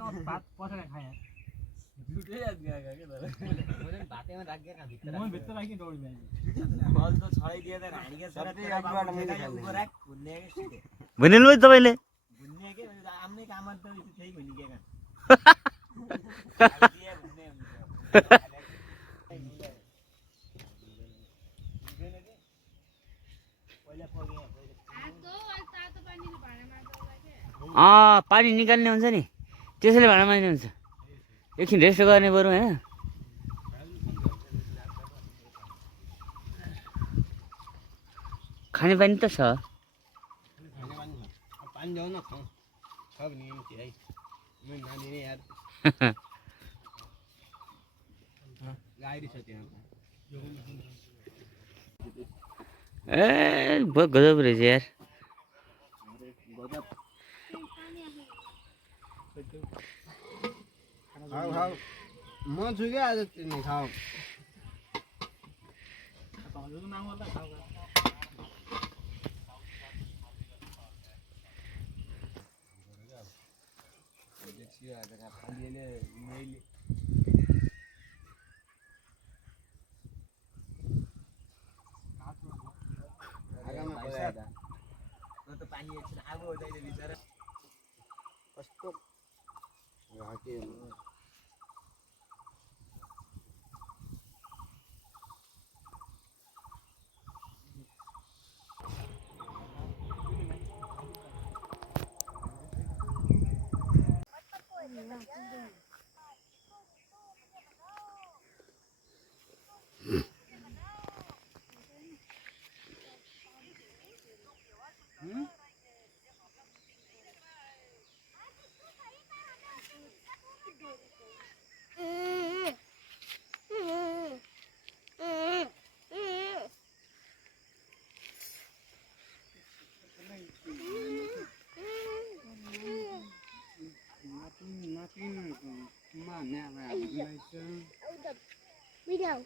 भात पसेर खाएँ दुटै याद गएका के तर मैले भातैमा राखेँ कहाँ भित्र म भित्र राखी दौडी भएँ फल त छाइदिए त हानिके सबै एकबाट मैले खाल्ने भुन्ने के सिधे भनिल भयो तपाईँले भुन्ने के आम्नै काम त त्यही भुनिकेका भुन्ने पानी निकाल्ने हुन्छ नि त्यसैले भाँडा माज्ने हुन्छ एकछिन रेस्ट गर्ने बरु होइन खाने पानी त छ पानी ल्याउन खाउँ छ भने के है म नानी नै यार गाडी छ त्यहाँ ए बहुत गजब रहेछ यार खाऊ खाऊ म छु क्या आज तिमी खाऊ त पानी एकछिन आगो हो जहिले बिचरा कस्तो राके Video.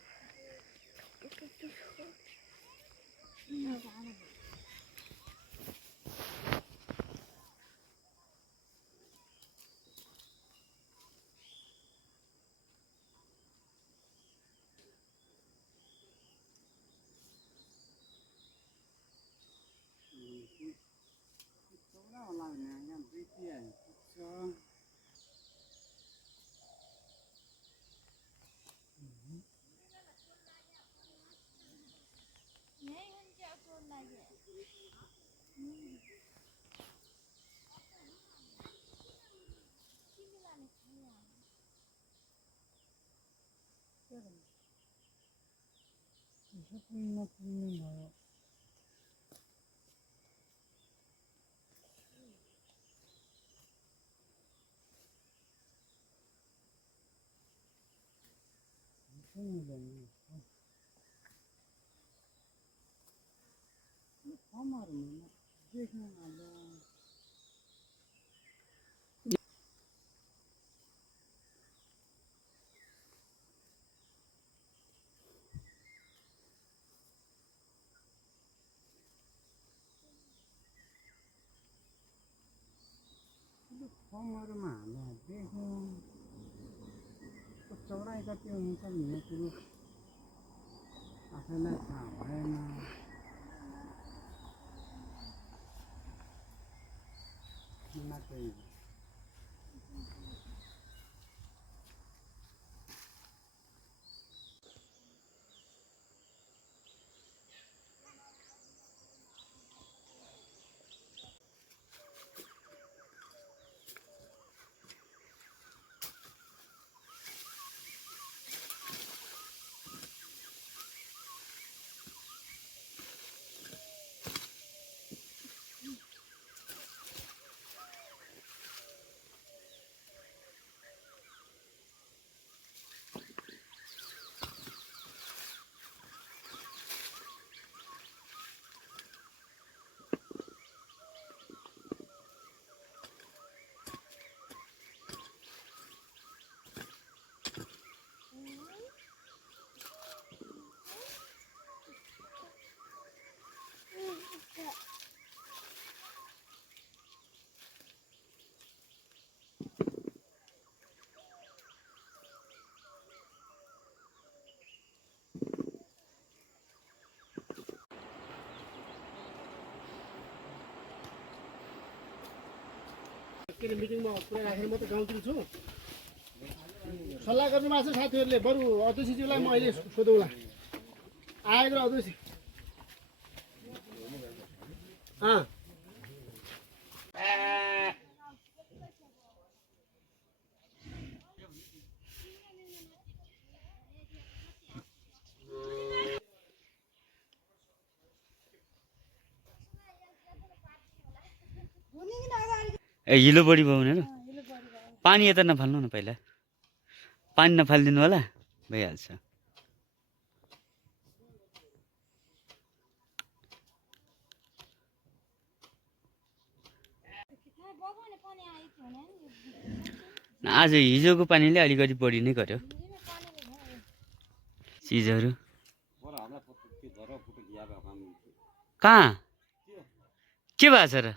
फर्महरूमा हामीले देख्यौँ चौडाइ कति हुन्छ भन्ने कुरो आफैलाई थाहा भएन के अरे मिटिङमा कुरा राखेर म त गाउँतिर छु सल्लाह गर्नु भएको छ साथीहरूले बरु अध्यक्षज्यूलाई म अहिले सोधौँला आएको अध्यक्ष ए हिलो बढी भयो भने पानी यता नफाल्नु न पहिला पानी नफालिदिनु होला भइहाल्छ आज हिजोको पानीले अलिकति बढी नै गर्यो चिजहरू कहाँ के भएको छ र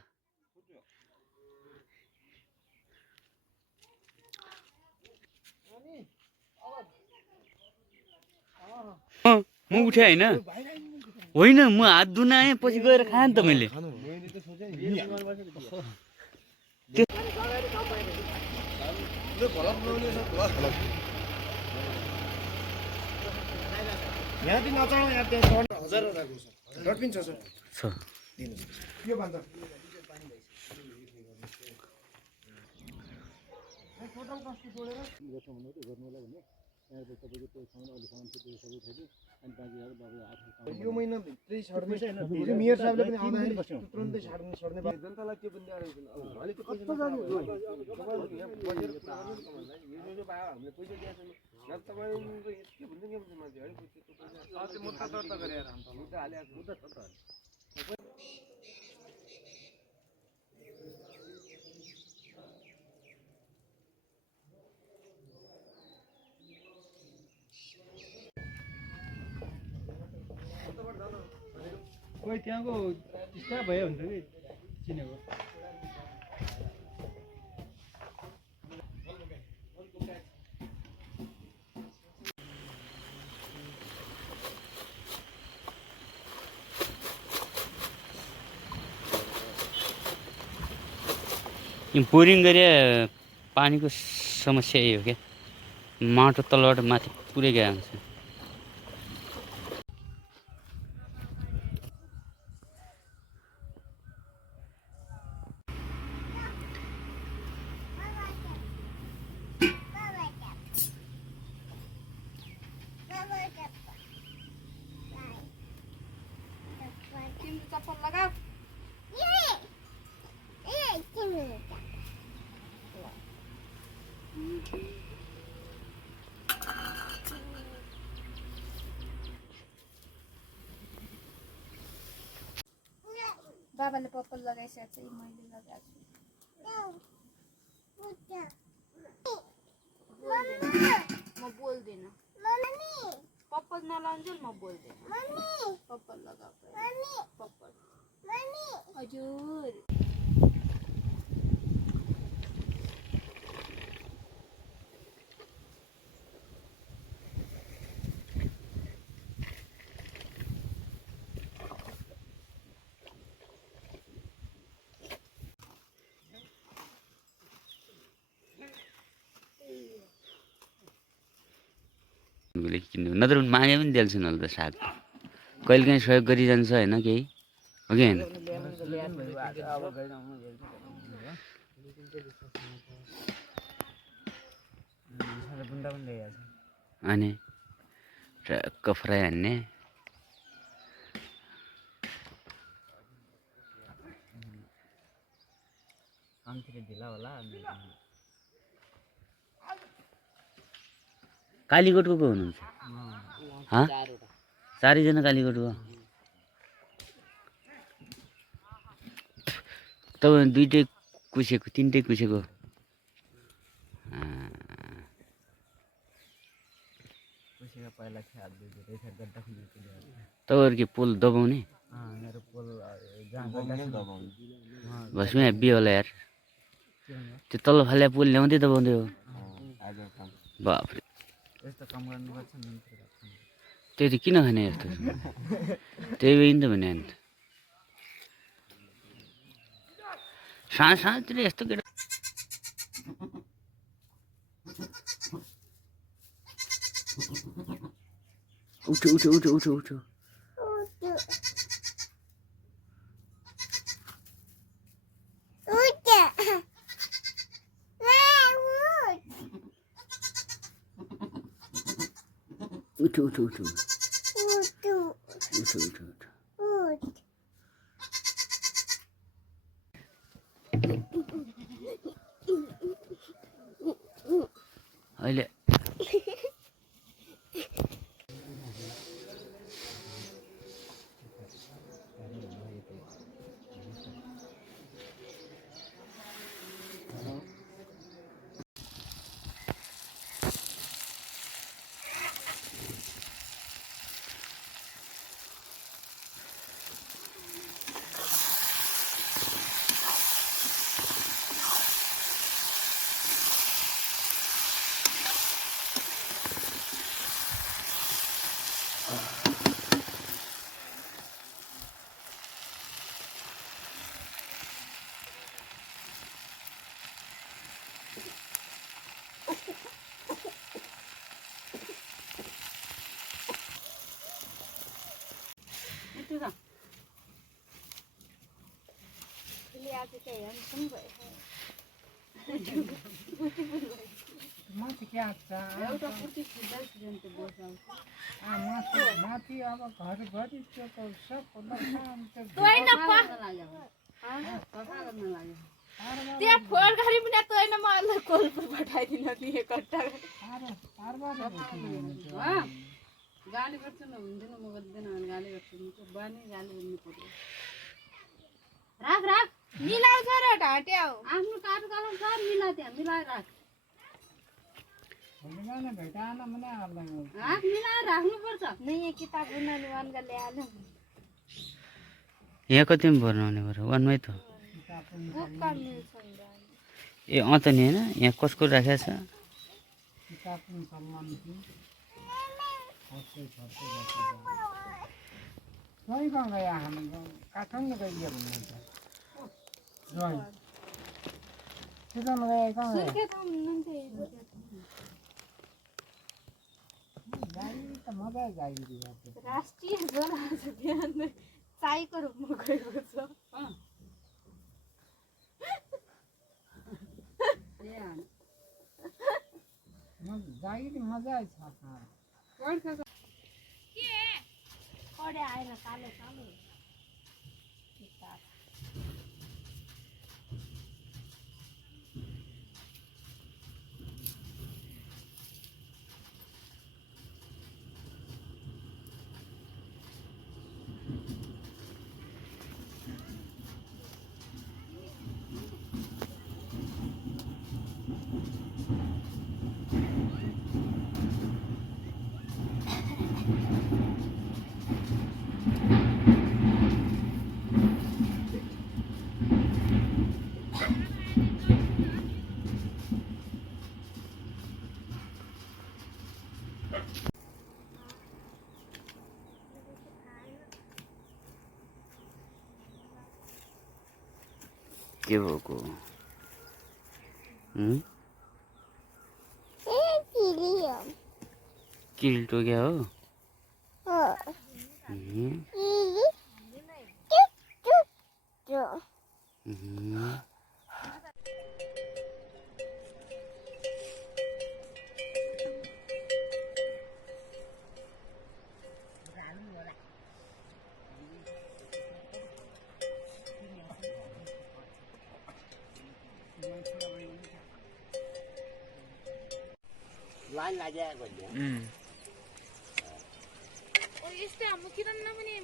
म उठेँ होइन होइन म हात धुन आएँ पछि गएर खाएँ नि त मैले यहाँदेखि नचढाउँ यहाँ त्यहाँ हजार डटबिन छ छ यो भन्दा यो महिना भित्रै छड्दैछ होइन मेयर साहबले पनि आउँदाखेरि तुरुन्तै छड्ने जनतालाई के पनि हामीले पैसा कोही त्यहाँको स्टाफ भयो हुन्छ कि चिनेको बोरिङ गरे पानीको समस्या यही हो क्या माटो तलबाट माथि पुरै गएको हुन्छ चप्पल लगाऊ बाबाले पप्पल लगाइसकेको छ मैले लगाएको छु म बोल्दिनँ पप्पल नलाउँछु म बोल्दिनँ पप्पल लगाऊ पप्पल हजुर किन्नु नत्र मागे पनि दिएल्छन् होला त साग कहिले काहीँ सहयोग गरिजान्छ होइन केही हो कि होइन अनि ट्रक्क फ्राई हान्ने कालीकोटको को हुनुहुन्छ चारैजना कालीकोटको तपाईँ दुइटै कुसेको तिनटै कुसेको तपाईँहरू के पोल दबाउने भस्मी हेब्बी होला यार त्यो तल्लो फाले पोल ल्याउँदै दबाउँदै हो बाफ्रे त्यही त किन खाने यस्तो त्यही भए नि त भने अन्त साँझतिर यस्तो केटा उठो उठो उठो उठो उठो उठो उठो उठो उठो उठो उठो अहिले माथि के आछ एउटा पुर्ति खिच्दै त्यो बोसाउँछ माथि अब घरभरि त्यो त सब लखाम तोइ न लाग्यो त्यहाँ फोन गरी पनि तोइ न मलाई कोलपुर पठाइदिन दिए कट्टा गाली गर्छु न हुँदैन म गर्दैन भने गाली गर्छु नि त्यो बानी गाली गर्नु पर्यो राख राख मिलाउ छ र ढाट्याउ आफ्नो काटो कालो छ मिला त्यहाँ मिलाएर राख भनिमाने भेटाएन भने हाल्दैन हात मिलाएर राख्नु पर्छ नै यहाँ किताब बनाउनु वानगा ल्याहाल्नु यहाँ कतिमा बनाउने बरु वानमै त बुक का मिल्छ ए अँ त नि होइन यहाँ कसको राखेको छ किताब पनि सम्मान थियो जोइ कहाँ गयो हामी काठमाडौँ गइयो भन्नुहुन्छ जोइ किसान गए कहाँ गए सुर्खेत हुनुहुन्थ्यो गाडी त मजा गाडी राष्ट्रिय झोला छ बिहान चाइको रूपमा गएको छ जागिरी मजा छ के पढे आएन कालो कालो के भएको किल टोक्या हो लाइन लागेको भन्ने ओ यस्तै हाम्रो किरण न पनि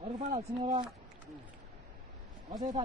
अर्को पाला छिनेर अझै यता